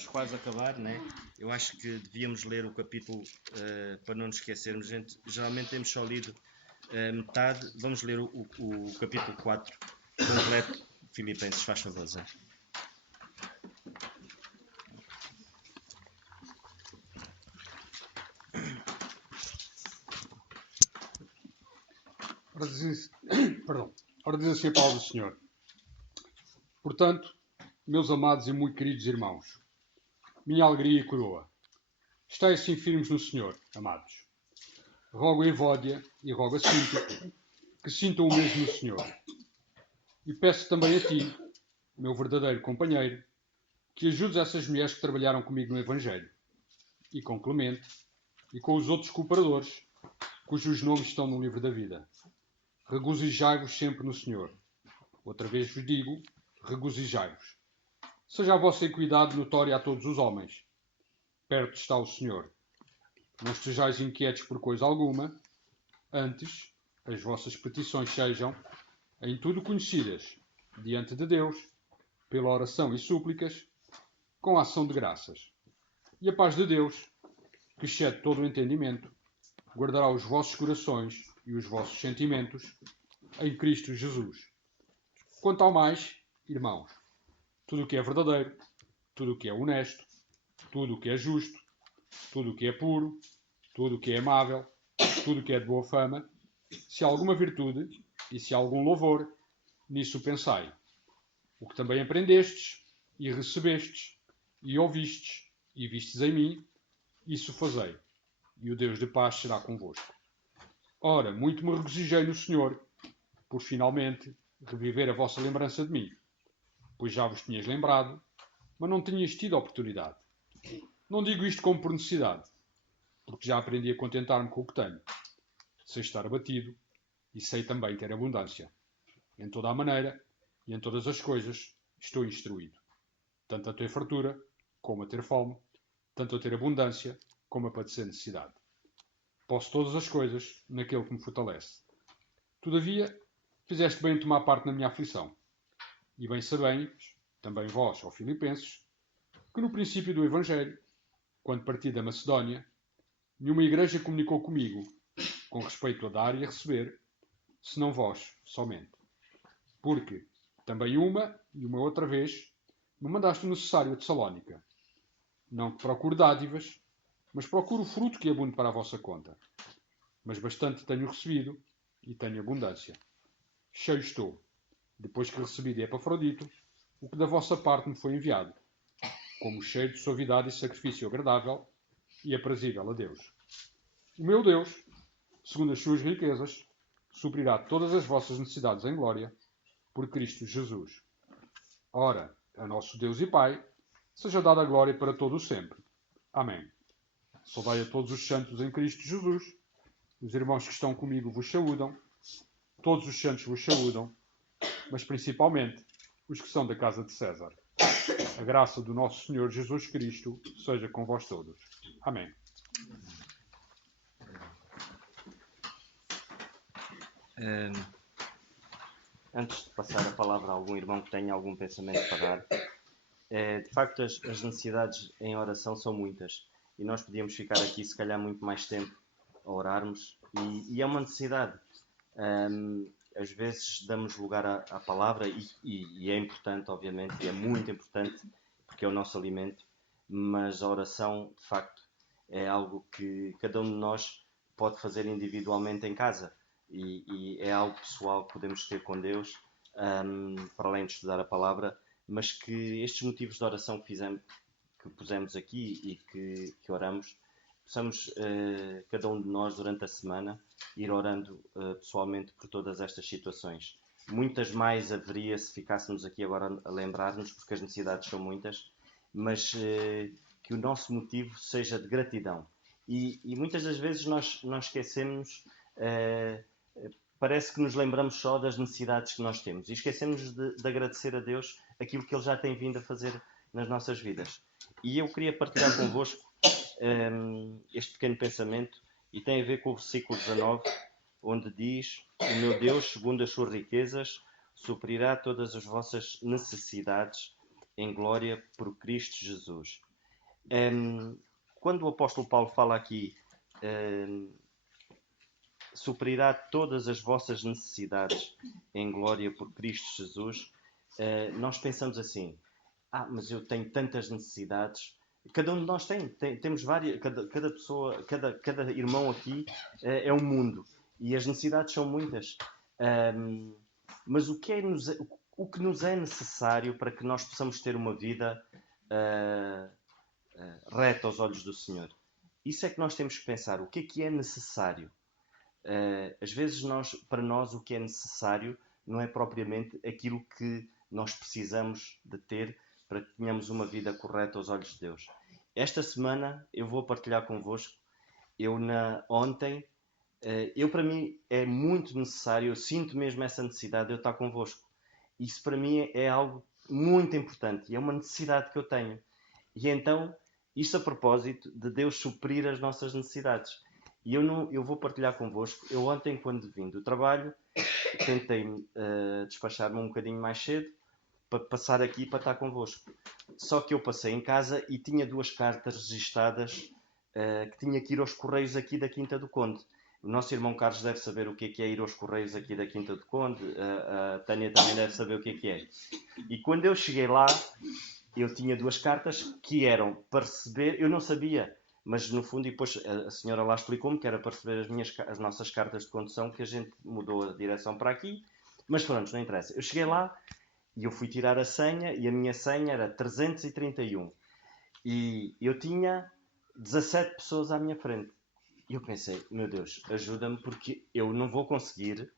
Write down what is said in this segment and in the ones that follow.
estamos quase a acabar, né? Eu acho que devíamos ler o capítulo para não nos esquecermos. Gente, geralmente temos só lido metade. Vamos ler o capítulo 4 completo. Filipenses, faz favor, Zé. Ora diz assim a palavra do Senhor. Portanto, meus amados e muito queridos irmãos, minha alegria e coroa, estai assim firmes no Senhor, amados. Rogo a Evódia e rogo a Síntico que sintam o mesmo no Senhor. E peço também a ti, meu verdadeiro companheiro, que ajudes essas mulheres que trabalharam comigo no Evangelho, e com Clemente, e com os outros cooperadores, cujos nomes estão no livro da vida. Regozijai-vos sempre no Senhor. Outra vez vos digo, regozijai-vos. Seja a vossa equidade notória a todos os homens. Perto está o Senhor. Não estejais inquietos por coisa alguma, antes, as vossas petições sejam, em tudo conhecidas, diante de Deus, pela oração e súplicas, com a ação de graças. E a paz de Deus, que excede todo o entendimento, guardará os vossos corações e os vossos sentimentos em Cristo Jesus. Quanto ao mais, irmãos, tudo o que é verdadeiro, tudo o que é honesto, tudo o que é justo, tudo o que é puro, tudo o que é amável, tudo o que é de boa fama, se há alguma virtude e se há algum louvor, nisso pensai. O que também aprendestes e recebestes e ouvistes e vistes em mim, isso fazei, e o Deus de paz será convosco. Ora, muito me regozijei no Senhor, por finalmente reviver a vossa lembrança de mim, pois já vos tinhas lembrado, mas não tinhas tido oportunidade. Não digo isto como por necessidade, porque já aprendi a contentar-me com o que tenho. Sei estar abatido e sei também ter abundância. Em toda a maneira e em todas as coisas estou instruído, tanto a ter fartura como a ter fome, tanto a ter abundância como a padecer necessidade. Posso todas as coisas naquele que me fortalece. Todavia, fizeste bem em tomar parte na minha aflição. E bem sabeis, também vós, ó Filipenses, que no princípio do Evangelho, quando parti da Macedónia, nenhuma igreja comunicou comigo com respeito a dar e a receber, senão vós somente. Porque também uma e uma outra vez me mandaste o necessário a Tessalónica. Não que procure dádivas, mas procuro o fruto que abunde para a vossa conta. Mas bastante tenho recebido e tenho abundância. Cheio estou, depois que recebi de Epafrodito o que da vossa parte me foi enviado, como cheio de suavidade e sacrifício agradável e aprazível a Deus. O meu Deus, segundo as suas riquezas, suprirá todas as vossas necessidades em glória, por Cristo Jesus. Ora, a nosso Deus e Pai, seja dada a glória para todo o sempre. Amém. Saudai a todos os santos em Cristo Jesus. Os irmãos que estão comigo vos saúdam. Todos os santos vos saúdam, mas principalmente os que são da casa de César. A graça do nosso Senhor Jesus Cristo seja com vós todos. Amém. Antes de passar a palavra a algum irmão que tenha algum pensamento para dar, de facto as necessidades em oração são muitas e nós podíamos ficar aqui se calhar muito mais tempo a orarmos e é uma necessidade. Às vezes damos lugar à palavra e é importante, obviamente, e é muito importante porque é o nosso alimento, mas a oração de facto é algo que cada um de nós pode fazer individualmente em casa e é algo pessoal que podemos ter com Deus, para além de estudar a palavra, mas que estes motivos de oração que pusemos aqui e que oramos, possamos cada um de nós durante a semana ir orando pessoalmente por todas estas situações. Muitas mais haveria se ficássemos aqui agora a lembrar-nos, porque as necessidades são muitas, mas que o nosso motivo seja de gratidão. E muitas das vezes nós esquecemos, parece que nos lembramos só das necessidades que nós temos e esquecemos de agradecer a Deus aquilo que Ele já tem vindo a fazer nas nossas vidas. E eu queria partilhar convosco este pequeno pensamento e tem a ver com o versículo 19, onde diz: o meu Deus, segundo as suas riquezas, suprirá todas as vossas necessidades em glória por Cristo Jesus. Quando o apóstolo Paulo fala aqui, suprirá todas as vossas necessidades em glória por Cristo Jesus, nós pensamos assim, mas eu tenho tantas necessidades. Cada um de nós temos várias, cada pessoa, cada irmão aqui é um mundo e as necessidades são muitas. Mas o que nos é necessário para que nós possamos ter uma vida reta aos olhos do Senhor? Isso é que nós temos que pensar. O que é necessário? Às vezes, para nós, o que é necessário não é propriamente aquilo que nós precisamos de ter para que tenhamos uma vida correta aos olhos de Deus. Esta semana eu vou partilhar convosco. Ontem, para mim é muito necessário, eu sinto mesmo essa necessidade de eu estar convosco. Isso para mim é algo muito importante e é uma necessidade que eu tenho. E então, isto a propósito de Deus suprir as nossas necessidades. E eu vou partilhar convosco. Eu ontem, quando vim do trabalho, tentei despachar-me um bocadinho mais cedo para passar aqui para estar convosco. Só que eu passei em casa e tinha 2 cartas registadas que tinha que ir aos Correios aqui da Quinta do Conde. O nosso irmão Carlos deve saber o que é ir aos Correios aqui da Quinta do Conde. A Tânia também deve saber o que é. E quando eu cheguei lá, eu tinha 2 cartas que eram para receber, eu não sabia, mas no fundo, e depois a senhora lá explicou-me que era para receber as nossas cartas de condução, que a gente mudou a direção para aqui, mas pronto, não interessa. Eu cheguei lá e eu fui tirar a senha e a minha senha era 331 e eu tinha 17 pessoas à minha frente. E eu pensei, meu Deus, ajuda-me porque eu não vou conseguir,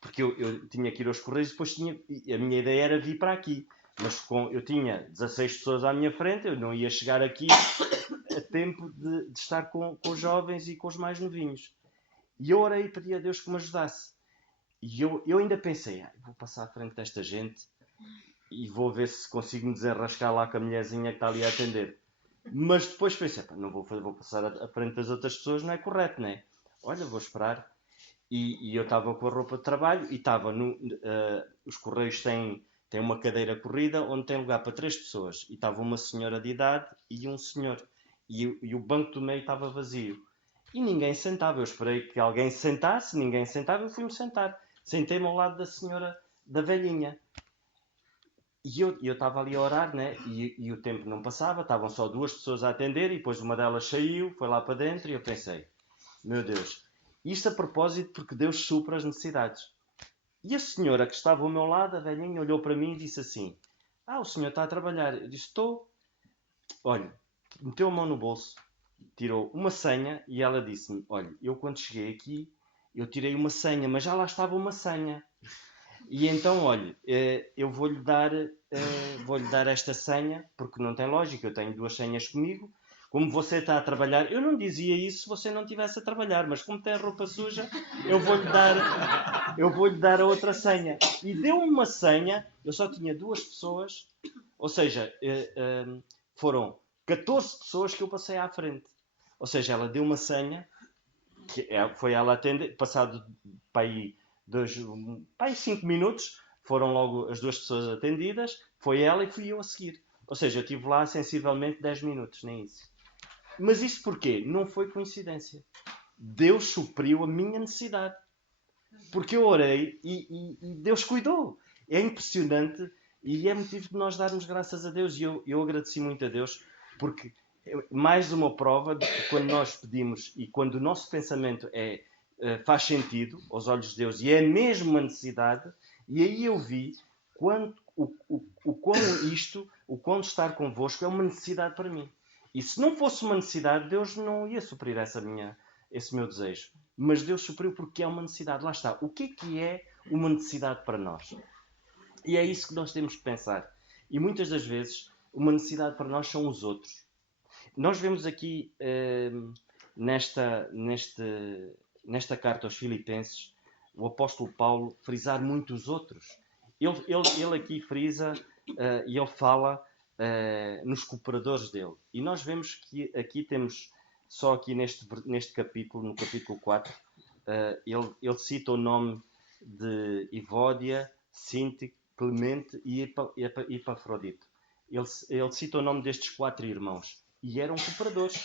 porque eu tinha que ir aos Correios, depois a minha ideia era vir para aqui. Mas eu tinha 16 pessoas à minha frente, eu não ia chegar aqui a tempo de estar com os jovens e com os mais novinhos. E eu orei e pedi a Deus que me ajudasse. E eu ainda pensei, vou passar à frente desta gente e vou ver se consigo me desenrascar lá com a mulherzinha que está ali a atender. Mas depois pensei, não vou passar à frente das outras pessoas, não é correto, não é? Olha, vou esperar. E eu estava com a roupa de trabalho e estava os Correios têm uma cadeira corrida onde tem lugar para 3 pessoas. E estava uma senhora de idade e um senhor. E o banco do meio estava vazio. E ninguém sentava. Eu esperei que alguém se sentasse, ninguém sentava, eu fui-me sentar. Sentei-me ao lado da senhora, da velhinha. E eu estava ali a orar, né? E o tempo não passava, estavam só 2 pessoas a atender e depois uma delas saiu, foi lá para dentro e eu pensei, meu Deus, isto a propósito porque Deus supra as necessidades. E a senhora que estava ao meu lado, a velhinha, olhou para mim e disse assim, o senhor está a trabalhar. Eu disse, estou. Olha, meteu a mão no bolso, tirou uma senha e ela disse-me, olha, eu quando cheguei aqui, eu tirei uma senha, mas já lá estava uma senha. E então, olha, eu vou-lhe dar esta senha, porque não tem lógica, eu tenho 2 senhas comigo. Como você está a trabalhar, eu não dizia isso se você não estivesse a trabalhar, mas como tem a roupa suja, eu vou-lhe dar a outra senha. E deu-me uma senha, eu só tinha 2 pessoas, ou seja, foram 14 pessoas que eu passei à frente. Ou seja, ela deu uma senha, que foi ela atender, passado para aí 5 minutos, foram logo as 2 pessoas atendidas, foi ela e fui eu a seguir. Ou seja, eu estive lá sensivelmente 10 minutos, nem isso. Mas isso porquê? Não foi coincidência. Deus supriu a minha necessidade. Porque eu orei e Deus cuidou. É impressionante e é motivo de nós darmos graças a Deus. E eu agradeci muito a Deus porque mais uma prova de que quando nós pedimos e quando o nosso pensamento faz sentido aos olhos de Deus e é mesmo uma necessidade, e aí eu vi o quão estar convosco é uma necessidade para mim. E se não fosse uma necessidade, Deus não ia suprir esse meu desejo. Mas Deus supriu porque é uma necessidade. Lá está. O que é uma necessidade para nós? E é isso que nós temos que pensar. E muitas das vezes, uma necessidade para nós são os outros. Nós vemos aqui nesta carta aos Filipenses o apóstolo Paulo frisar muito os outros. Ele aqui frisa e ele fala nos cooperadores dele. E nós vemos que aqui temos, só aqui neste capítulo, no capítulo 4, ele cita o nome de Evódia, Sintique, Clemente e Epafrodito. Ele cita o nome destes 4 irmãos. e eram cooperadores.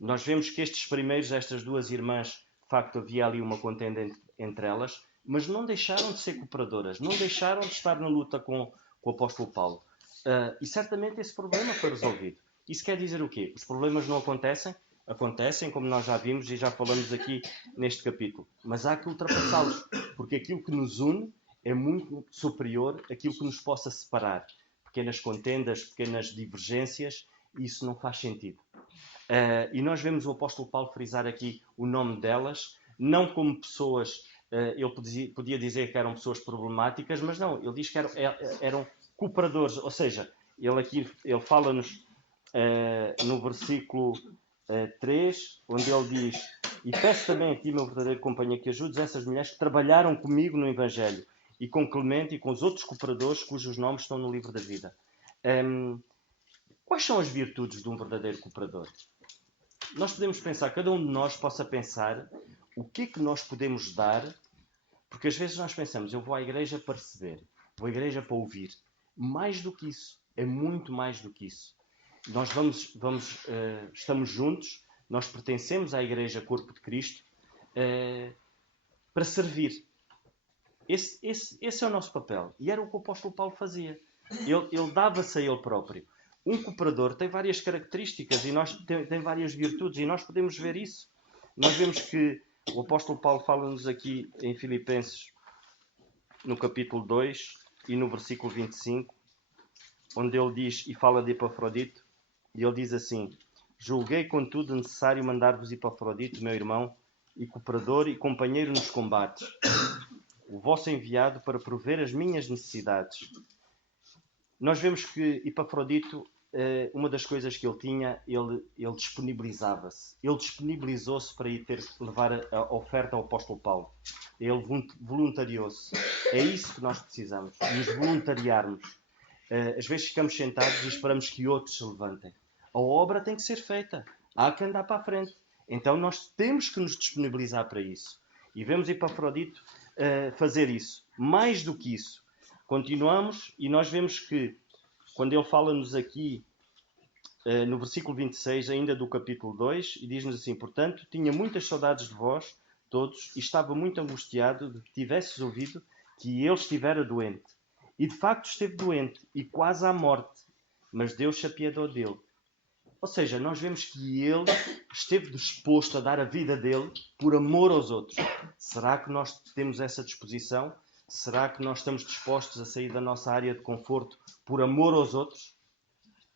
Nós vemos que estas duas irmãs, de facto havia ali uma contenda entre elas, mas não deixaram de ser cooperadoras, não deixaram de estar na luta com o apóstolo Paulo. E certamente esse problema foi resolvido. Isso quer dizer o quê? Os problemas não acontecem? Acontecem, como nós já vimos e já falamos aqui neste capítulo. Mas há que ultrapassá-los, porque aquilo que nos une é muito superior àquilo que nos possa separar. Pequenas contendas, pequenas divergências, isso não faz sentido. E nós vemos o apóstolo Paulo frisar aqui o nome delas, não como pessoas, ele podia dizer que eram pessoas problemáticas, mas não, ele diz que eram cooperadores, ou seja, ele fala-nos no versículo 3, onde ele diz: e peço também a ti, meu verdadeiro companheiro, que ajudes essas mulheres que trabalharam comigo no Evangelho, e com Clemente e com os outros cooperadores cujos nomes estão no livro da vida. Quais são as virtudes de um verdadeiro cooperador? Nós podemos pensar, cada um de nós possa pensar o que é que nós podemos dar, porque às vezes nós pensamos, eu vou à igreja para receber, vou à igreja para ouvir. Mais do que isso, é muito mais do que isso. Nós estamos juntos, nós pertencemos à igreja Corpo de Cristo para servir. Esse é o nosso papel. E era o que o apóstolo Paulo fazia. Ele dava-se a ele próprio. Um cooperador tem várias características e tem várias virtudes, e nós podemos ver isso. Nós vemos que o apóstolo Paulo fala-nos aqui em Filipenses, no capítulo 2 e no versículo 25, onde ele diz, e fala de Epafrodito, e ele diz assim: julguei contudo necessário mandar-vos Epafrodito, meu irmão, e cooperador e companheiro nos combates, o vosso enviado para prover as minhas necessidades. Nós vemos que Epafrodito, uma das coisas que ele tinha, ele disponibilizava-se. Ele disponibilizou-se para ir levar a oferta ao apóstolo Paulo. Ele voluntariou-se. É isso que nós precisamos, nos voluntariarmos. Às vezes ficamos sentados e esperamos que outros se levantem. A obra tem que ser feita. Há que andar para a frente. Então nós temos que nos disponibilizar para isso. E vemos Epafrodito fazer isso. Mais do que isso. Continuamos e nós vemos que, quando ele fala-nos aqui, no versículo 26, ainda do capítulo 2, e diz-nos assim: portanto, tinha muitas saudades de vós, todos, e estava muito angustiado de que tivesses ouvido que ele estivera doente. E de facto esteve doente, e quase à morte, mas Deus se apiedou dele. Ou seja, nós vemos que ele esteve disposto a dar a vida dele por amor aos outros. Será que nós temos essa disposição? Será que nós estamos dispostos a sair da nossa área de conforto por amor aos outros?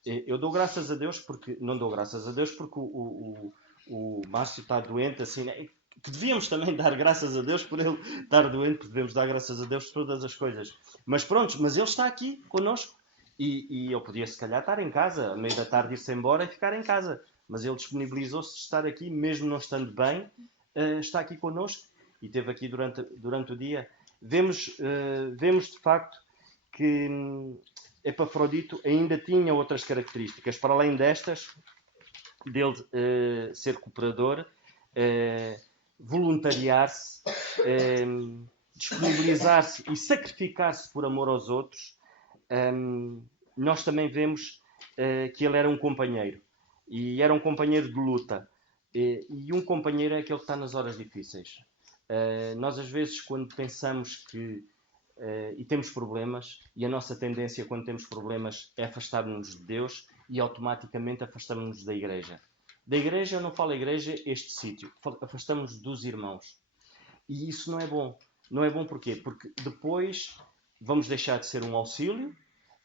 Eu dou graças a Deus porque... Não dou graças a Deus porque o Márcio está doente, assim, né? Que devíamos também dar graças a Deus por ele estar doente, porque devemos dar graças a Deus por todas as coisas. Mas pronto, mas ele está aqui connosco. E eu podia, se calhar, estar em casa, à meia da tarde ir-se embora e ficar em casa. Mas ele disponibilizou-se de estar aqui, mesmo não estando bem, está aqui connosco e esteve aqui durante o dia. Vemos de facto que Epafrodito ainda tinha outras características, para além destas, dele ser cooperador, voluntariar-se, disponibilizar-se e sacrificar-se por amor aos outros. Nós também vemos que ele era um companheiro, e era um companheiro de luta, e um companheiro é aquele que está nas horas difíceis. Nós às vezes, quando pensamos que e temos problemas, e a nossa tendência quando temos problemas é afastar-nos de Deus, e automaticamente afastamos-nos da igreja. Da igreja, eu não falo igreja, este sítio, afastamos-nos dos irmãos, e isso não é bom. Não é bom porquê? Porque depois vamos deixar de ser um auxílio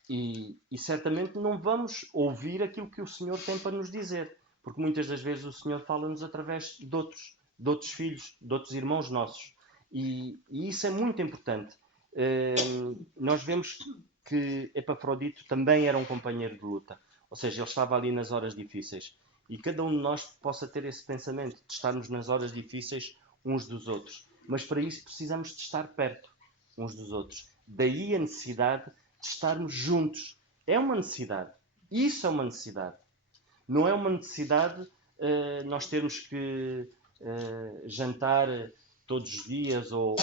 e certamente não vamos ouvir aquilo que o Senhor tem para nos dizer, porque muitas das vezes o Senhor fala-nos através de outros filhos, de outros irmãos nossos, e isso é muito importante. Nós vemos que Epafrodito também era um companheiro de luta, ou seja, ele estava ali nas horas difíceis, e cada um de nós possa ter esse pensamento de estarmos nas horas difíceis uns dos outros, mas para isso precisamos de estar perto uns dos outros. Daí a necessidade de estarmos juntos. É uma necessidade. Isso é uma necessidade. Não é uma necessidade nós termos que jantar todos os dias ou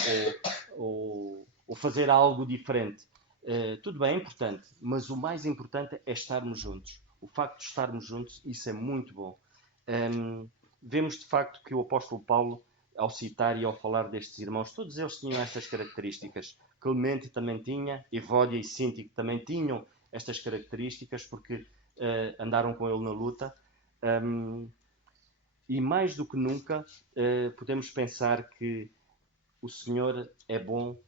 fazer algo diferente. Tudo bem, é importante, mas o mais importante é estarmos juntos. o facto de estarmos juntos, isso é muito bom. Vemos de facto que o apóstolo Paulo, ao citar e ao falar destes irmãos, todos eles tinham estas características. Clemente também tinha, Evódia e Síntico também tinham estas características, porque andaram com ele na luta. E mais do que nunca, podemos pensar que o Senhor é bom,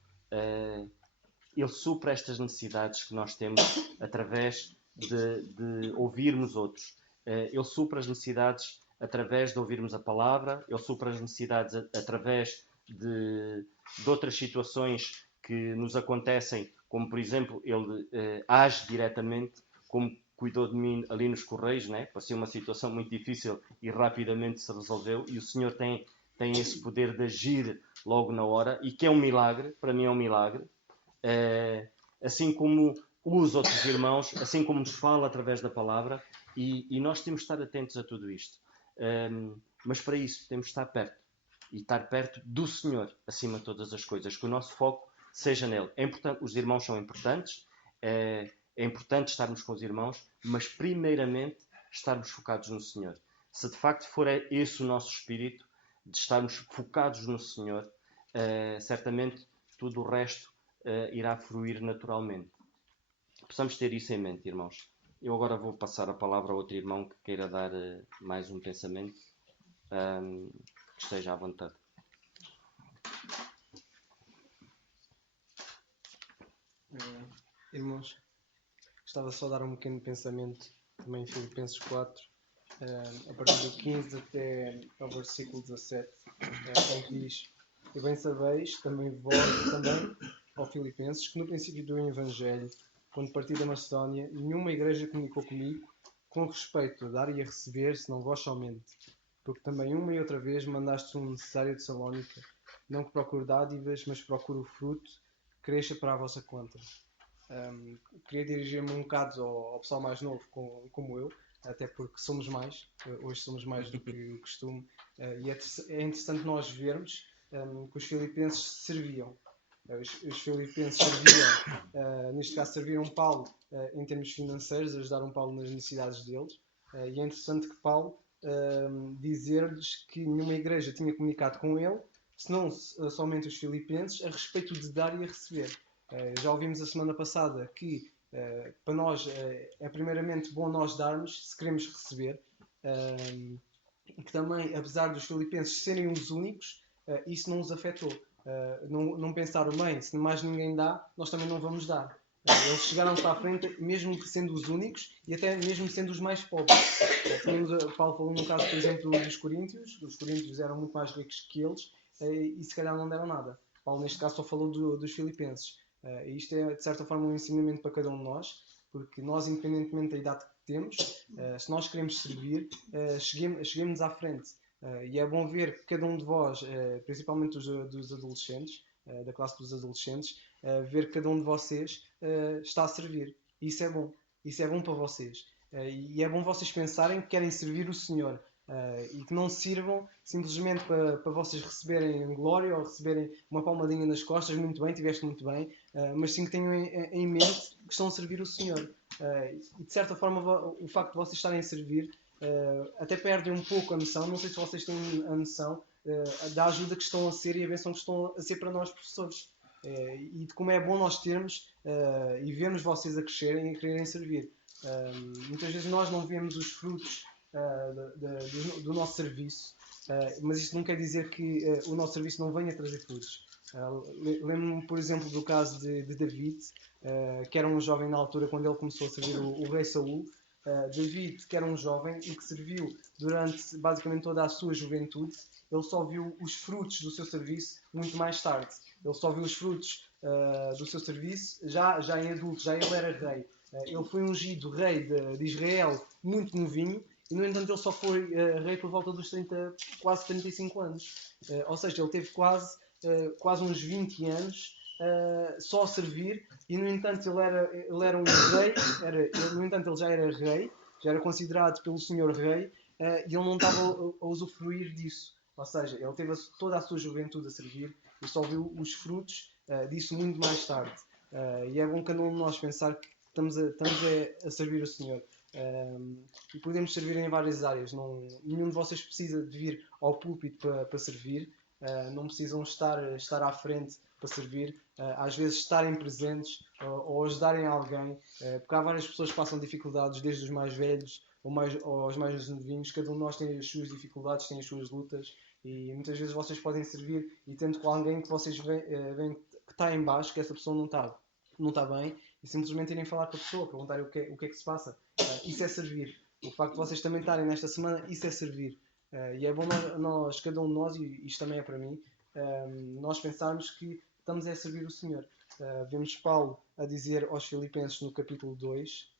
Ele supra estas necessidades que nós temos através de ouvirmos outros. Ele supra as necessidades através de ouvirmos a palavra, Ele supra as necessidades através de outras situações que nos acontecem, como por exemplo, Ele age diretamente, como cuidou de mim ali nos Correios, né? Passei uma situação muito difícil e rapidamente se resolveu, e o Senhor tem esse poder de agir logo na hora, e que é um milagre, para mim é um milagre. Assim como os outros irmãos, assim como nos fala através da palavra, e nós temos de estar atentos a tudo isto. Mas para isso temos de estar perto, e estar perto do Senhor, acima de todas as coisas, que o nosso foco seja nele. É importante, os irmãos são importantes, é importante estarmos com os irmãos, mas primeiramente estarmos focados no Senhor. Se de facto for esse o nosso espírito, de estarmos focados no Senhor, certamente tudo o resto irá fluir naturalmente. Precisamos ter isso em mente, irmãos. Eu agora vou passar a palavra a outro irmão que queira dar mais um pensamento. Que esteja à vontade. Irmãos, gostava só de dar um pequeno pensamento também em Filipenses 4, a partir do 15 até ao versículo 17, em que diz: E bem sabeis, também vós, também, ó Filipenses, que no princípio do Evangelho, quando parti da Macedónia, nenhuma igreja comunicou comigo com respeito a dar e a receber, senão vós somente. Porque também uma e outra vez mandastes um necessário de Salónica, não que procure dádivas, mas procure o fruto que cresça para a vossa conta. Queria dirigir-me um bocado ao pessoal mais novo, como eu, até porque somos mais, hoje somos mais do que o costume, e é interessante nós vermos que os filipenses serviam. Os filipenses serviam, neste caso serviram Paulo em termos financeiros, ajudaram Paulo nas necessidades deles, e é interessante que Paulo dizer-lhes que nenhuma igreja tinha comunicado com ele, senão somente os filipenses, a respeito de dar e a receber. Já ouvimos a semana passada que para nós é primeiramente bom nós darmos, se queremos receber, e que também, apesar dos filipenses serem os únicos, isso não os afetou. Não pensaram, bem, se mais ninguém dá, nós também não vamos dar. Eles chegaram-se à frente, mesmo que sendo os únicos, e até mesmo sendo os mais pobres. Paulo falou no caso, por exemplo, dos coríntios. Os coríntios eram muito mais ricos que eles, e se calhar não deram nada. Paulo, neste caso, só falou dos filipenses. E isto é, de certa forma, um ensinamento para cada um de nós, porque nós, independentemente da idade que temos, se nós queremos servir, cheguemos à frente. E é bom ver que cada um de vós, principalmente dos adolescentes, da classe dos adolescentes, ver que cada um de vocês está a servir. E isso é bom. Isso é bom para vocês. E é bom vocês pensarem que querem servir o Senhor. E que não sirvam simplesmente para vocês receberem glória ou receberem uma palmadinha nas costas, muito bem, tiveste muito bem, mas sim que tenham em mente que estão a servir o Senhor. E de certa forma o facto de vocês estarem a servir até perdem um pouco a noção, não sei se vocês têm a noção da ajuda que estão a ser e a bênção que estão a ser para nós professores. E de como é bom nós termos e vermos vocês a crescerem e a quererem servir. Muitas vezes nós não vemos os frutos do nosso serviço, mas isto não quer dizer que o nosso serviço não venha trazer frutos. Lembro-me, por exemplo, do caso de David, que era um jovem na altura quando ele começou a servir o rei Saul. David, que era um jovem e que serviu durante basicamente toda a sua juventude, ele só viu os frutos do seu serviço muito mais tarde. Ele só viu os frutos do seu serviço já em adulto, já ele era rei. Ele foi ungido rei de Israel muito novinho, e no entanto ele só foi rei por volta dos 30, quase 35 anos. Ou seja, ele teve quase uns 20 anos só a servir, e no entanto ele era um rei, no entanto ele já era rei, já era considerado pelo Senhor rei, e ele não estava a usufruir disso. Ou seja, ele teve toda a sua juventude a servir e só viu os frutos disso muito mais tarde. E é bom cada um de nós pensar que estamos a servir o Senhor. E podemos servir em várias áreas. Nenhum de vocês precisa de vir ao púlpito para servir. Não precisam estar à frente para servir. Às vezes estarem presentes ou ajudarem alguém. Porque há várias pessoas que passam dificuldades, desde os mais velhos aos mais novinhos. Cada um de nós tem as suas dificuldades, tem as suas lutas. E muitas vezes vocês podem servir e tendo com alguém que vocês veem que está em baixo, que essa pessoa não está bem, e simplesmente irem falar com a pessoa, perguntar o que é que se passa. Isso é servir. O facto de vocês também estarem nesta semana, isso é servir. E é bom cada um de nós, e isto também é para mim, nós pensarmos que estamos a servir o Senhor. Vemos Paulo a dizer aos Filipenses no capítulo 2,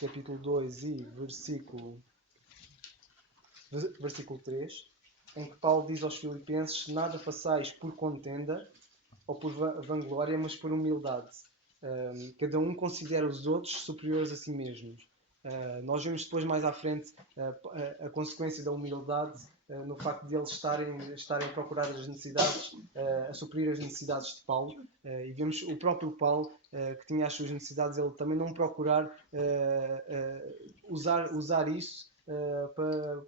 capítulo 2 e versículo 3, em que Paulo diz aos Filipenses: nada façais por contenda ou por vanglória, mas por humildade. Cada um considera os outros superiores a si mesmos. Nós vemos depois mais à frente a consequência da humildade no facto de eles estarem a procurar as necessidades, a suprir as necessidades de Paulo. E vemos o próprio Paulo, que tinha as suas necessidades, ele também não procurar usar isso para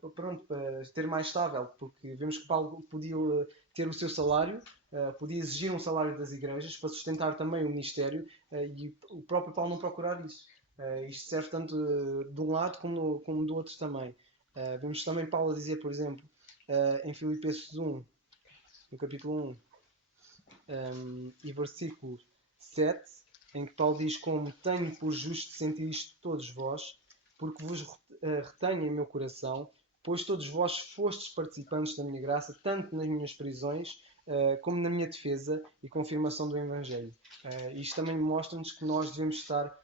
ter mais estável, porque vemos que Paulo podia ter o seu salário, podia exigir um salário das igrejas para sustentar também o ministério, e o próprio Paulo não procurar isso. Isto serve tanto de um lado como do outro também. Vemos também Paulo a dizer, por exemplo, em Filipenses 1, no capítulo 1 e versículo 7, em que Paulo diz: como tenho por justo sentir isto de todos vós, porque vos retenho em meu coração, pois todos vós fostes participantes da minha graça, tanto nas minhas prisões, como na minha defesa e confirmação do Evangelho. Isto também mostra-nos que nós devemos estar,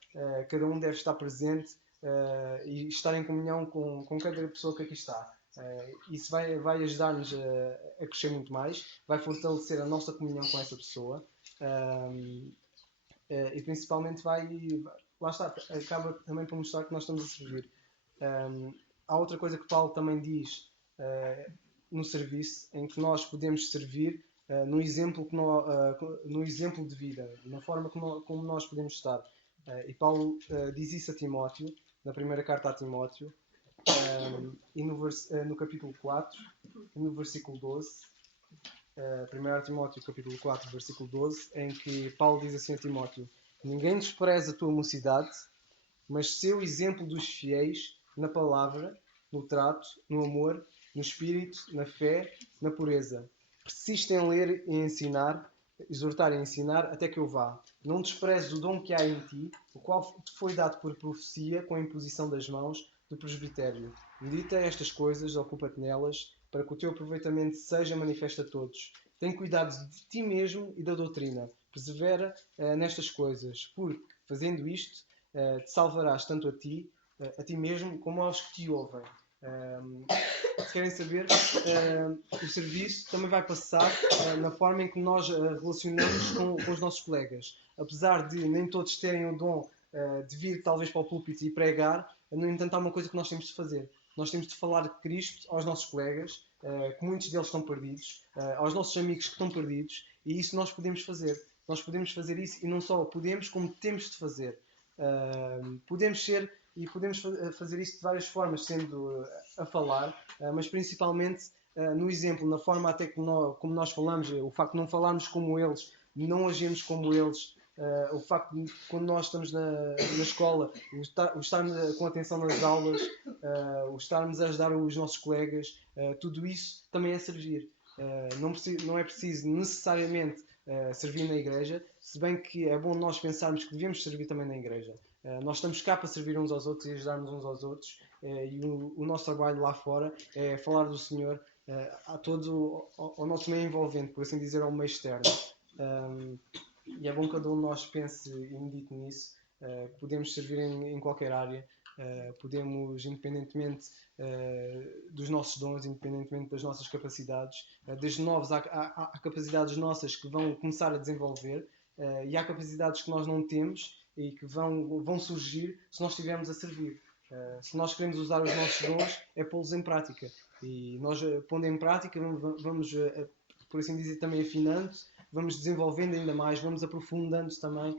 cada um deve estar presente e estar em comunhão com cada pessoa que aqui está. Isso vai ajudar-nos a crescer muito mais, vai fortalecer a nossa comunhão com essa pessoa, e principalmente lá está, acaba também por mostrar que nós estamos a servir. Há outra coisa que Paulo também diz no serviço, em que nós podemos servir no exemplo de vida, na forma como nós podemos estar. E Paulo diz isso a Timóteo, na primeira carta a Timóteo, e no capítulo 4, e no versículo 12, 1 Timóteo capítulo 4, versículo 12, em que Paulo diz assim a Timóteo: ninguém despreza a tua mocidade, mas seu exemplo dos fiéis na palavra, no trato, no amor, no espírito, na fé, na pureza. Persiste em ler e ensinar, exortar e ensinar até que eu vá. Não desprezes o dom que há em ti, o qual te foi dado por profecia com a imposição das mãos do presbitério. Medita estas coisas, ocupa-te nelas, para que o teu aproveitamento seja manifesto a todos. Tem cuidado de ti mesmo e da doutrina. Persevera nestas coisas, porque, fazendo isto, te salvarás tanto a ti mesmo, como aos que te ouvem. Se querem saber, o serviço também vai passar na forma em que nós relacionamos com os nossos colegas. Apesar de nem todos terem o dom de vir talvez para o púlpito e pregar, no entanto há uma coisa que nós temos de fazer. Nós temos de falar de Cristo aos nossos colegas, que muitos deles estão perdidos, aos nossos amigos que estão perdidos, e isso nós podemos fazer. Nós podemos fazer isso, e não só podemos, como temos de fazer. Podemos ser e podemos fazer isso de várias formas, sendo a falar, mas principalmente no exemplo, na forma até como nós falamos, o facto de não falarmos como eles, não agirmos como eles, o facto de quando nós estamos na escola, o estarmos com atenção nas aulas, o estarmos a ajudar os nossos colegas, tudo isso também é servir. Não é preciso necessariamente servir na igreja, se bem que é bom nós pensarmos que devemos servir também na igreja. Nós estamos cá para servir uns aos outros e ajudarmos uns aos outros, e o nosso trabalho lá fora é falar do Senhor ao nosso meio envolvente, por assim dizer, ao meio externo. E é bom que cada um de nós pense e medite nisso. Podemos servir em qualquer área, podemos, independentemente dos nossos dons, independentemente das nossas capacidades, desde novos há capacidades nossas que vão começar a desenvolver, e há capacidades que nós não temos e que vão surgir se nós estivermos a servir. Se nós queremos usar os nossos dons, é pô-los em prática. E nós, pondo em prática, vamos por assim dizer, também afinando vamos desenvolvendo ainda mais, vamos aprofundando também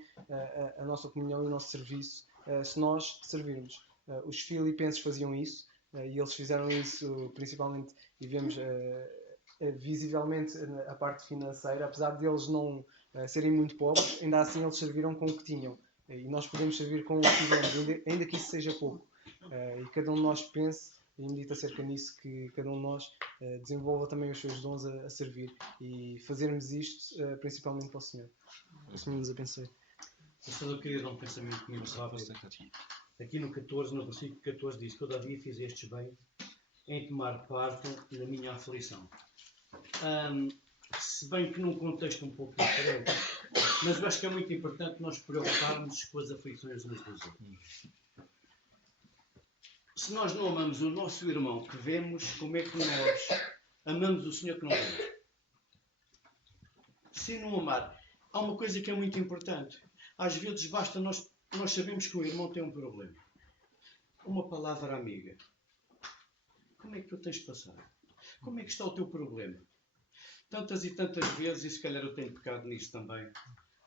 a nossa comunhão e o nosso serviço, se nós servirmos. Os filipenses faziam isso, e eles fizeram isso principalmente, e vemos visivelmente a parte financeira, apesar de eles não serem muito pobres, ainda assim eles serviram com o que tinham. E nós podemos servir com o que tivermos, ainda que isso seja pouco. E cada um de nós pense e medita acerca nisso, que cada um de nós desenvolva também os seus dons a servir e fazermos isto principalmente para o Senhor. Que o Senhor nos abençoe. Eu queria dar um pensamento muito rápido. Aqui no 14, no versículo 14 diz: todavia fizestes bem em tomar parte na minha aflição. Se bem que num contexto um pouco diferente, mas eu acho que é muito importante nós preocuparmos com as aflições uns dos outros. Se nós não amamos o nosso irmão que vemos, como é que nós amamos o Senhor que não vemos? Se não amar, há uma coisa que é muito importante. Às vezes basta nós sabemos que o irmão tem um problema. Uma palavra amiga. Como é que tu tens de passar? Como é que está o teu problema? Tantas e tantas vezes, e se calhar eu tenho pecado nisso também,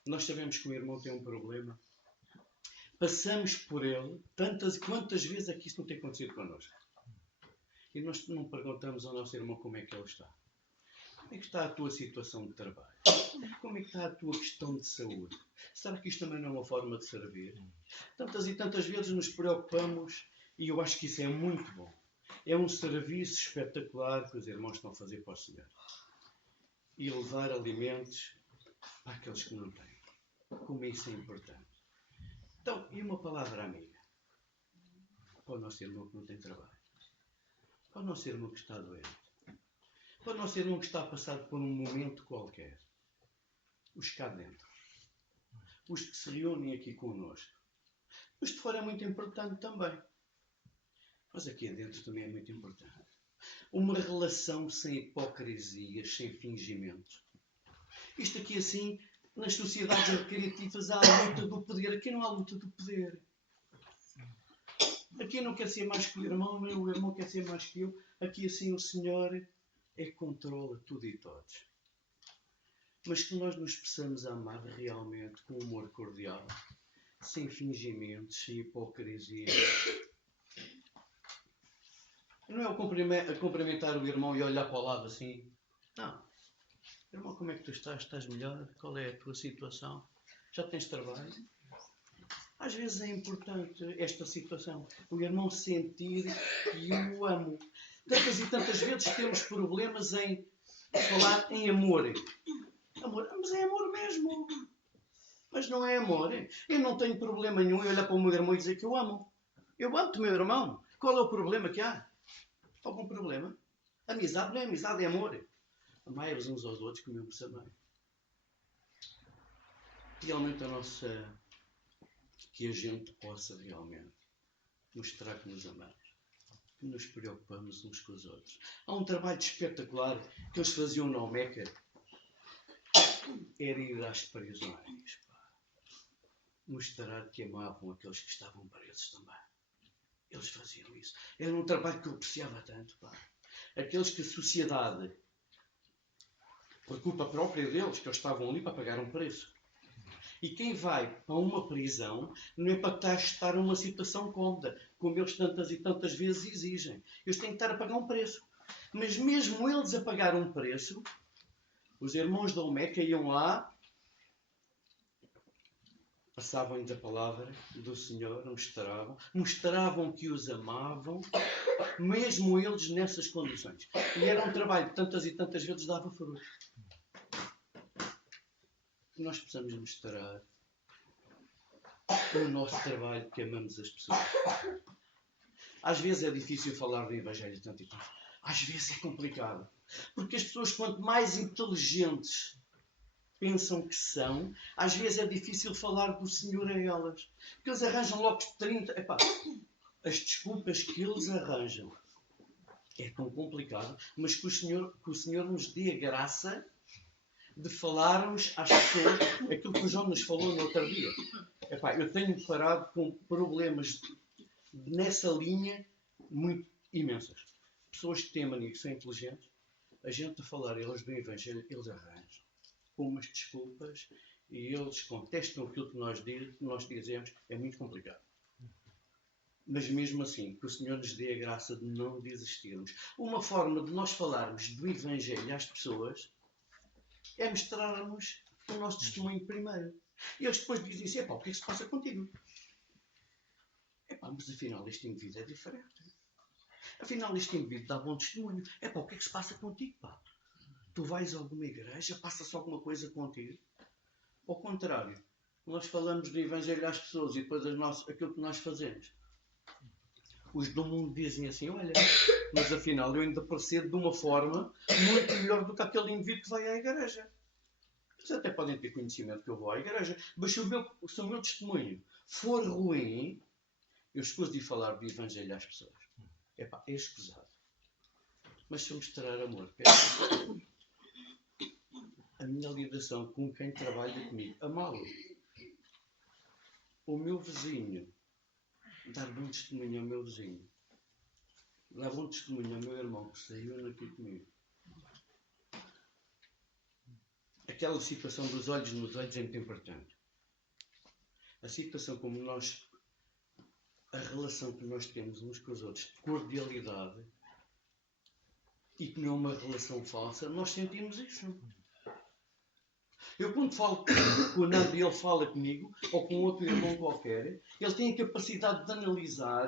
nós sabemos que o irmão tem um problema. Passamos por ele quantas vezes é que isso não tem acontecido connosco? E nós não perguntamos ao nosso irmão como é que ele está. Como é que está a tua situação de trabalho? Como é que está a tua questão de saúde? Será que isto também não é uma forma de servir? Tantas e tantas vezes nos preocupamos, e eu acho que isso é muito bom. É um serviço espetacular que os irmãos estão a fazer para o Senhor. E levar alimentos para aqueles que não têm. Como isso é importante. Então, e uma palavra amiga? Para o nosso irmão que não tem trabalho. Para o nosso irmão que está doente. Para o nosso irmão que está a passar por um momento qualquer. Os cá dentro. Os que se reúnem aqui connosco. Os de fora é muito importante também. Mas aqui dentro também é muito importante. Uma relação sem hipocrisias, sem fingimentos. Isto aqui assim, nas sociedades recreativas há a luta do poder. Aqui não há luta do poder. Aqui não quer ser mais que o irmão quer ser mais que eu. Aqui assim o Senhor é que controla tudo e todos. Mas que nós nos possamos amar realmente com amor cordial, sem fingimentos, sem hipocrisia. Não é a cumprimentar o irmão e olhar para o lado assim. Não. Irmão, como é que tu estás? Estás melhor? Qual é a tua situação? Já tens trabalho? Às vezes é importante esta situação. O irmão sentir que eu o amo. Tantas e tantas vezes temos problemas em falar em amor. Amor, mas é amor mesmo. Mas não é amor. Eu não tenho problema nenhum em olhar para o meu irmão e dizer que eu amo. Eu amo-te, meu irmão. Qual é o problema que há? Algum problema? Amizade não é amizade, é amor. Amai-vos uns aos outros como eu vos amei. Realmente que a gente possa realmente mostrar que nos amamos. Que nos preocupamos uns com os outros. Há um trabalho espetacular que eles faziam na Omeca. Era ir às prisões. Mostrar que amavam aqueles que estavam presos também. Eles faziam isso. Era um trabalho que eu apreciava tanto. Aqueles que a sociedade, por culpa própria deles, que eles estavam ali para pagar um preço. E quem vai para uma prisão não é para estar numa situação cómoda, como eles tantas e tantas vezes exigem. Eles têm que estar a pagar um preço. Mas mesmo eles a pagar um preço, os irmãos da Omeca iam lá, passavam-lhes a palavra do Senhor, mostravam que os amavam, mesmo eles nessas condições. E era um trabalho que tantas e tantas vezes dava fruto. Que nós possamos mostrar o nosso trabalho, que amamos as pessoas. Às vezes é difícil falar do Evangelho tanto e tanto. Às vezes é complicado. Porque as pessoas, quanto mais inteligentes pensam que são, às vezes é difícil falar do Senhor a elas. Porque eles arranjam logo 30... as desculpas que eles arranjam é tão complicado, mas que o Senhor nos dê a graça de falarmos às pessoas aquilo que o João nos falou no outro dia. Eu tenho parado com problemas nessa linha muito imensas. Pessoas que têm mania, que são inteligentes, a gente a falar eles do Evangelho, eles arranjam. com umas desculpas e eles contestam aquilo que nós dizemos, é muito complicado. Mas mesmo assim, que o Senhor nos dê a graça de não desistirmos. Uma forma de nós falarmos do Evangelho às pessoas é mostrarmos o nosso testemunho primeiro. E eles depois dizem assim, epá, o que é que se passa contigo? Epá, mas afinal este indivíduo é diferente. Afinal este indivíduo dá bom testemunho. Epá, o que é que se passa contigo, pá? Tu vais a alguma igreja, passa-se alguma coisa contigo? Ao contrário, nós falamos do Evangelho às pessoas e depois aquilo que nós fazemos. Os do mundo dizem assim, olha, mas afinal eu ainda procedo de uma forma muito melhor do que aquele indivíduo que vai à igreja. Vocês até podem ter conhecimento que eu vou à igreja, mas se o meu testemunho for ruim, eu escuso de falar do Evangelho às pessoas. Epá, é escusado. Mas se eu mostrar amor, a minha ligação com quem trabalha comigo, amá-lo. O meu vizinho, dar bom testemunho ao meu vizinho. Dar bom testemunho ao meu irmão que saiu aqui comigo. Aquela situação dos olhos nos olhos é muito importante. A situação como a relação que nós temos uns com os outros, de cordialidade, e que não é uma relação falsa, nós sentimos isso. Eu quando falo com o Nando e ele fala comigo, ou com outro irmão qualquer, ele tem a capacidade de analisar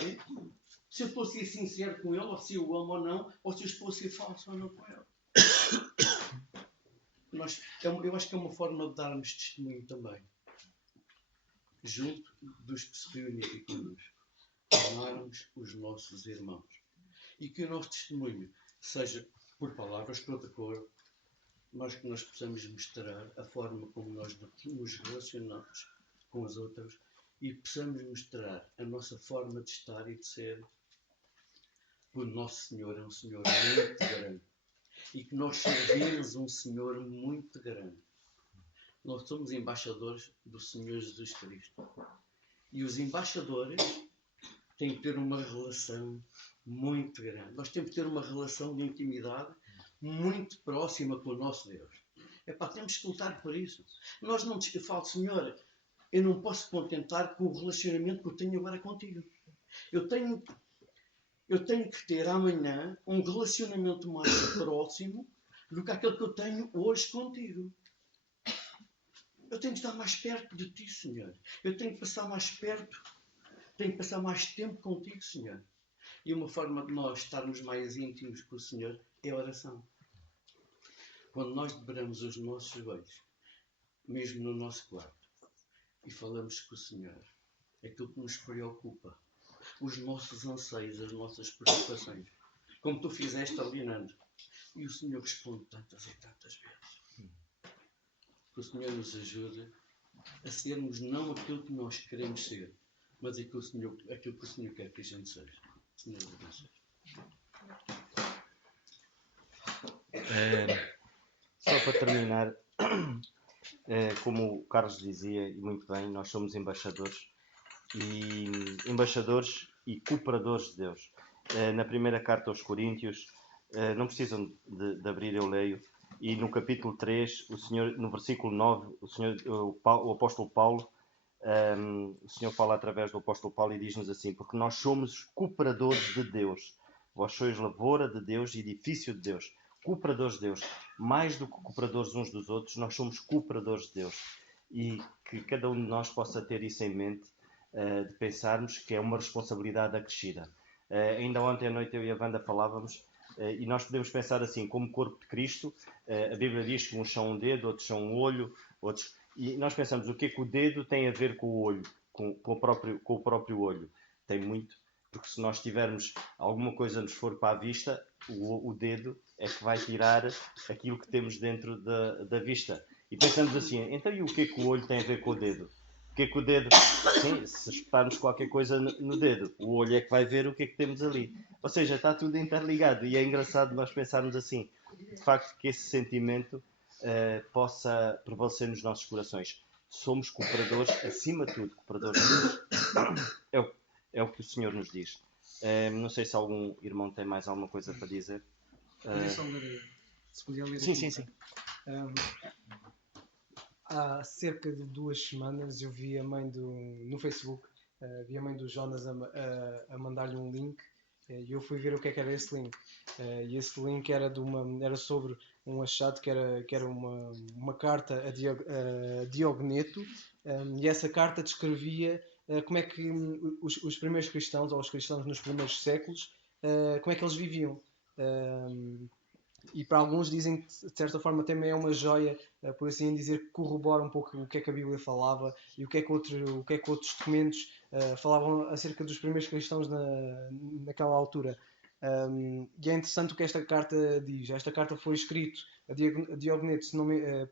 se eu estou a ser sincero com ele, ou se eu o amo ou não, ou se eu estou a ser falso ou não com ele. Eu acho que é uma forma de darmos testemunho também. Junto dos que se reúnem aqui connosco. Amarmos os nossos irmãos. E que o nosso testemunho seja por palavras, por outra cor, mas que nós possamos mostrar a forma como nós nos relacionamos com os outros e possamos mostrar a nossa forma de estar e de ser. O nosso Senhor é um Senhor muito grande. E que nós servimos um Senhor muito grande. Nós somos embaixadores do Senhor Jesus Cristo. E os embaixadores têm que ter uma relação muito grande. Nós temos que ter uma relação de intimidade muito próxima com o nosso Deus. Epá, temos que lutar por isso. Nós não eu falo, Senhor, eu não posso contentar com o relacionamento que eu tenho agora contigo. Eu tenho que ter amanhã um relacionamento mais próximo do que aquele que eu tenho hoje contigo. Eu tenho que estar mais perto de ti, Senhor. Eu tenho que passar mais perto, tenho que passar mais tempo contigo, Senhor. E uma forma de nós estarmos mais íntimos com o Senhor é a oração. Quando nós dobramos os nossos joelhos, mesmo no nosso quarto, e falamos com o Senhor, aquilo que nos preocupa, os nossos anseios, as nossas preocupações, como tu fizeste ali, Nando. E o Senhor responde tantas e tantas vezes. Que o Senhor nos ajude a sermos não aquilo que nós queremos ser, mas aquilo que o Senhor quer que a gente seja. Senhor, abençoe. Só para terminar, como o Carlos dizia, e muito bem, nós somos embaixadores e cooperadores de Deus. Na primeira carta aos Coríntios, não precisam de abrir, eu leio, e no capítulo 3, no versículo 9, o apóstolo Paulo, o Senhor fala através do apóstolo Paulo e diz-nos assim: porque nós somos cooperadores de Deus, vós sois lavoura de Deus e edifício de Deus. Cooperadores de Deus, mais do que cooperadores uns dos outros, nós somos cooperadores de Deus. E que cada um de nós possa ter isso em mente, de pensarmos que é uma responsabilidade acrescida. Ainda ontem à noite eu e a Wanda falávamos, e nós podemos pensar assim, como corpo de Cristo, a Bíblia diz que uns são um dedo, outros são um olho, e nós pensamos o que é que o dedo tem a ver com o olho, com o próprio olho. Tem muito, porque se nós tivermos alguma coisa nos for para a vista, o dedo é que vai tirar aquilo que temos dentro da vista. E pensamos assim, então e o que é que o olho tem a ver com o dedo? O que é que o dedo... Sim, se espetarmos qualquer coisa no dedo, o olho é que vai ver o que é que temos ali. Ou seja, está tudo interligado. E é engraçado nós pensarmos assim, de facto, que esse sentimento possa prevalecer nos nossos corações. Somos cooperadores, acima de tudo, cooperadores de Deus. É o que o Senhor nos diz. Não sei se algum irmão tem mais alguma coisa para dizer. Podia só ler, se podia ler Sim, aqui. sim. Há cerca de 2 semanas eu vi a mãe no Facebook, vi a mãe do Jonas a mandar-lhe um link, e eu fui ver o que é que era esse link. E esse link era sobre um achado que era uma carta a Diogneto, e essa carta descrevia como é que os primeiros cristãos, ou os cristãos nos primeiros séculos, como é que eles viviam. E para alguns dizem que de certa forma também é uma joia, por assim dizer, que corrobora um pouco o que é que a Bíblia falava e o que é que outros documentos falavam acerca dos primeiros cristãos naquela altura. E é interessante o que esta carta diz. Esta carta foi escrita a Diogneto,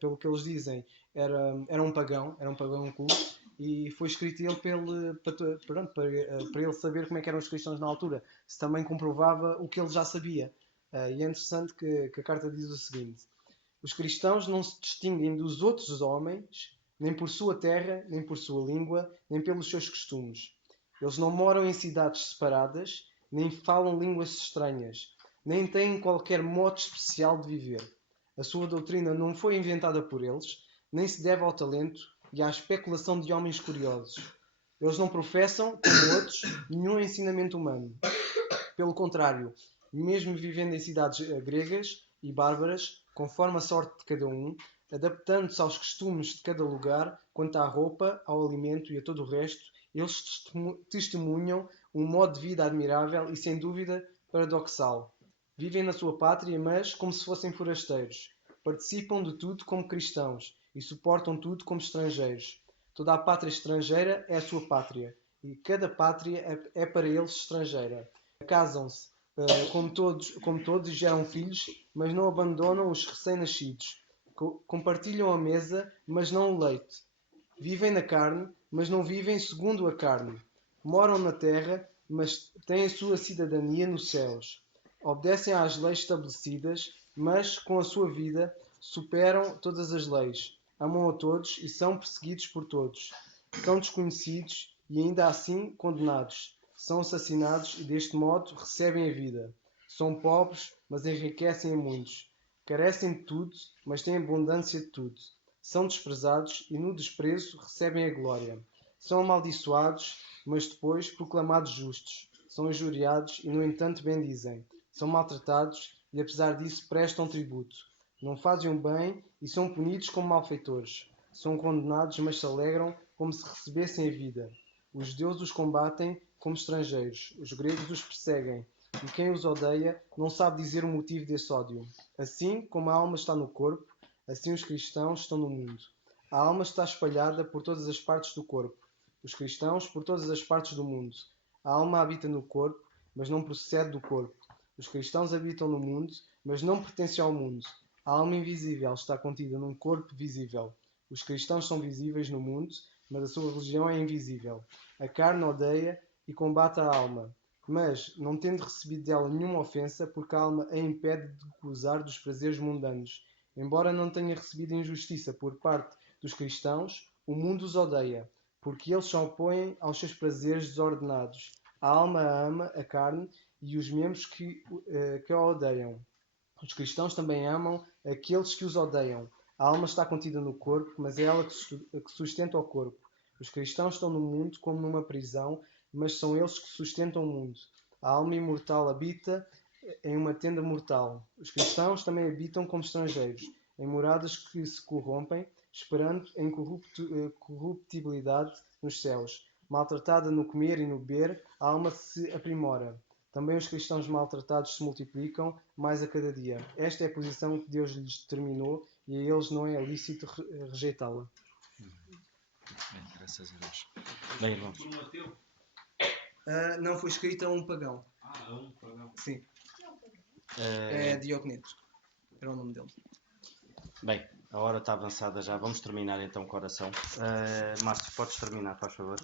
pelo que eles dizem, era um pagão culto, e foi escrito ele para ele saber como é que eram os cristãos na altura. Se também comprovava o que ele já sabia. E é interessante que a carta diz o seguinte: os cristãos não se distinguem dos outros homens, nem por sua terra, nem por sua língua, nem pelos seus costumes. Eles não moram em cidades separadas, nem falam línguas estranhas, nem têm qualquer modo especial de viver. A sua doutrina não foi inventada por eles, nem se deve ao talento e à especulação de homens curiosos. Eles não professam, como outros, nenhum ensinamento humano. Pelo contrário, mesmo vivendo em cidades gregas e bárbaras, conforme a sorte de cada um, adaptando-se aos costumes de cada lugar, quanto à roupa, ao alimento e a todo o resto, eles testemunham um modo de vida admirável e, sem dúvida, paradoxal. Vivem na sua pátria, mas como se fossem forasteiros. Participam de tudo como cristãos e suportam tudo como estrangeiros. Toda a pátria estrangeira é a sua pátria, e cada pátria é para eles estrangeira. Casam-se como todos e geram filhos, mas não abandonam os recém-nascidos. Compartilham a mesa, mas não o leite. Vivem na carne, mas não vivem segundo a carne. Moram na terra, mas têm a sua cidadania nos céus. Obedecem às leis estabelecidas, mas com a sua vida superam todas as leis. Amam a todos e são perseguidos por todos. São desconhecidos e ainda assim condenados. São assassinados e deste modo recebem a vida. São pobres, mas enriquecem a muitos. Carecem de tudo, mas têm abundância de tudo. São desprezados e no desprezo recebem a glória. São amaldiçoados, mas depois proclamados justos. São injuriados e no entanto bendizem. São maltratados e apesar disso prestam tributo. Não fazem o bem e são punidos como malfeitores. São condenados, mas se alegram como se recebessem a vida. Os judeus os combatem como estrangeiros, os gregos os perseguem, e quem os odeia não sabe dizer o motivo desse ódio. Assim como a alma está no corpo, assim os cristãos estão no mundo. A alma está espalhada por todas as partes do corpo, os cristãos por todas as partes do mundo. A alma habita no corpo, mas não procede do corpo. Os cristãos habitam no mundo, mas não pertencem ao mundo. A alma invisível está contida num corpo visível. Os cristãos são visíveis no mundo, mas a sua religião é invisível. A carne odeia e combate a alma, mas, não tendo recebido dela nenhuma ofensa, porque a alma a impede de gozar dos prazeres mundanos. Embora não tenha recebido injustiça por parte dos cristãos, o mundo os odeia, porque eles se opõem aos seus prazeres desordenados. A alma ama a carne e os membros que a odeiam. Os cristãos também amam aqueles que os odeiam. A alma está contida no corpo, mas é ela que sustenta o corpo. Os cristãos estão no mundo como numa prisão, mas são eles que sustentam o mundo. A alma imortal habita em uma tenda mortal. Os cristãos também habitam como estrangeiros, em moradas que se corrompem, esperando em corruptibilidade nos céus. Maltratada no comer e no beber, a alma se aprimora. Também os cristãos maltratados se multiplicam mais a cada dia. Esta é a posição que Deus lhes determinou e a eles não é lícito rejeitá-la. Bem, graças a Deus. Bem, irmãos. Não foi escrita a um pagão. É um pagão. Sim. É Diogneto. Era o nome dele. Bem, a hora está avançada já. Vamos terminar então com a oração. Márcio, podes terminar, faz favor.